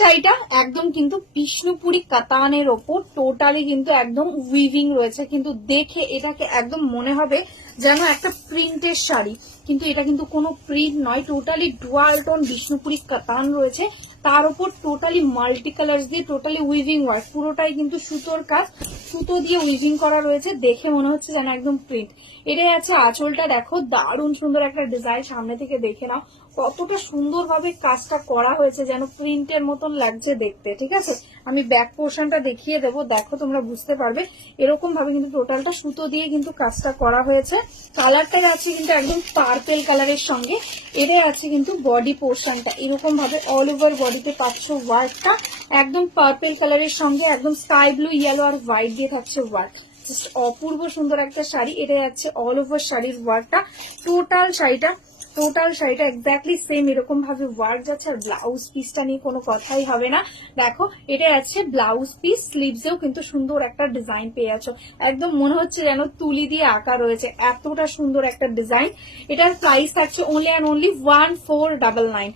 শাড়িটা একদম কিন্তু বিষ্ণুপুরি কাতানের ওপর টোটালি কিন্তু একদম উইভিং রয়েছে, কিন্তু দেখে এটাকে একদম মনে হবে যেন একটা প্রিন্টের শাড়ি, কিন্তু এটা কিন্তু কোনো প্রিন্ট নয়, টোটালি ডুয়াল টোন বিষ্ণুপুরি কাতান রয়েছে, তার উপর টোটালি মাল্টি কালার দিয়ে টোটালি উইভিং ওয়ার্ক, পুরোটাই কিন্তু সুতোর কাজ, সুতো দিয়ে উইভিং করা রয়েছে, দেখে মনে হচ্ছে যেন একদম প্রিন্ট। এটাই আছে আঁচলটা, দেখো দারুণ সুন্দর একটা ডিজাইন, সামনে থেকে দেখে নাও কতটা সুন্দরভাবে কাজটা করা হয়েছে, যেন প্রিন্টের মতন লাগছে দেখতে। ঠিক আছে, আমি ব্যাক পোর্শনটা দেখিয়ে দেবো, দেখো তোমরা বুঝতে পারবে। এরকম ভাবে কিন্তু টোটালটা সুতো দিয়ে কিন্তু কাজটা করা হয়েছে। কালারটাই আছে কিন্তু একদম পার্পেল কালারের সঙ্গে। এটাই আছে কিন্তু বডি পোর্শনটা, এরকম ভাবে অল ওভার বডিতে পাচ্ছ ওয়ার্কটা, একদম পার্পেল কালারের সঙ্গে একদম স্কাই ব্লু, ইয়েলো আর হোয়াইট দিয়ে থাকছে ওয়ার্ক। অপূর্ব সুন্দর একটা শাড়ি। এটা যাচ্ছে অল ওভার শাড়ির ওয়ার্কটা, টোটাল শাড়িটা এক্স্যাক্টলি সেম এরকম ভাবে ওয়ার্ক যাচ্ছে। আর ব্লাউজ পিসটা নিয়ে কোনো কথাই হবে না, দেখো এটা আছে ব্লাউজ পিস, স্লিভসেও কিন্তু সুন্দর একটা ডিজাইন পেয়ে যাচ্ছ, একদম মনে হচ্ছে যেন তুলি দিয়ে আঁকা রয়েছে, এতটা সুন্দর একটা ডিজাইন। এটার প্রাইস থাকছে অনলি অ্যান্ড অনলি 1499।